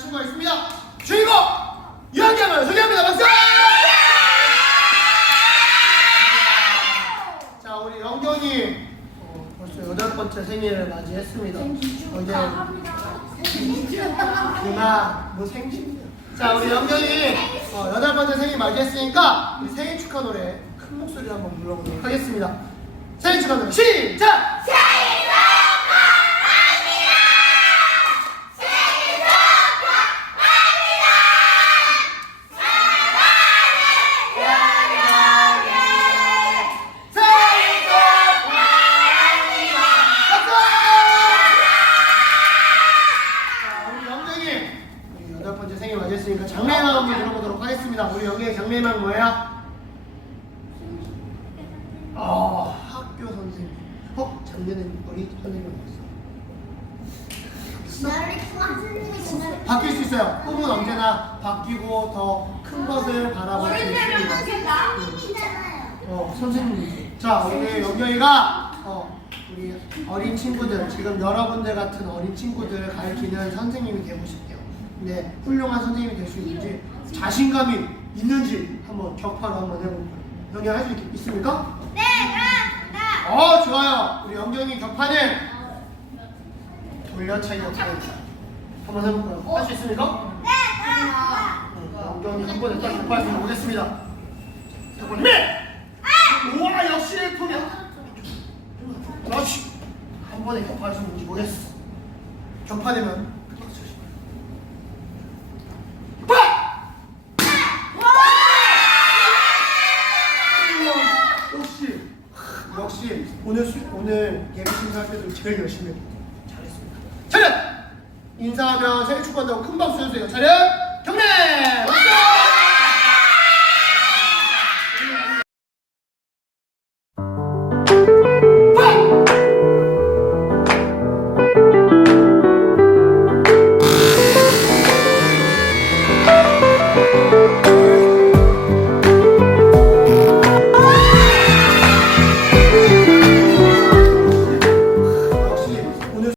친구가 있습니다. 주인공 이한경을 소개합니다. 박수! 자, 우리 영경이 어, 벌써 여덟 번째 생일을 맞이했습니다. 어제 그만 뭐 생신. 자, 우리 영경이 어, 여덟 번째 생일 맞이했으니까 우리 생일 축하 노래 큰 목소리로 한번 불러보도록 하겠습니다. 생일 축하 노래 시작! 생일 축하합니다. 박수! 자, 우리 영경이 우리 여덟 번째 생일 맞이했으니까 장래희망 한번 들어보도록 하겠습니다. 우리 영경이 장래희망 뭐야? 어, 학교 선생님. 어, 작년엔 우리 선생님 없어. 바뀔 수 있어요. 꿈은 언제나 바뀌고 더 큰 것을 바라볼 수 있습니다. 어, 선생님. 자, 오늘 영경이가 어, 우리 어린 친구들, 지금 여러분들 같은 어린 친구들을 가르치는 선생님이 되고 싶대요. 근데 훌륭한 선생님이 될 수 있는지, 자신감이 있는지 한번 격파를 한번 해볼까요? 영경이 할수 있습니까? 어, 좋아요. 우리 영경이 격파는 돌려차기 할까? 한번 해볼까요? 할 수 있습니까? 영경이 한 번에 딱 격파할 수. 자, 번에 네! 우와 역시 폼이야 그렇지 한 번에 격파할 수 있는지 보겠어 격파되면 빡! 우와, 역시 역시 오늘 수, 오늘 예비 심사할 때도 제일 열심히 했고 잘했습니다. 차렷! 인사하면 생일 축하한다고 큰 박수 해주세요. 차렷